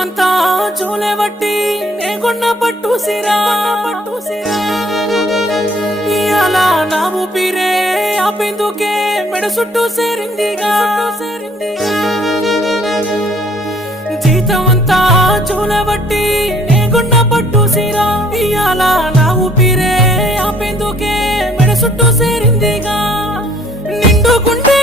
జీతమంతా చూలేబట్టి నేకొన్న పట్టు సిరా ఇయాల నా ఊపిరే ఆపేందుకే మెడ చుట్టూ సేరిందిగా జీతమంతా చూలేబట్టి నేకొన్న పట్టు సిరా ఇయాల నా ఊపిరే ఆపేందుకే మెడ చుట్టూ సేరిందిగా నిండుకుంటే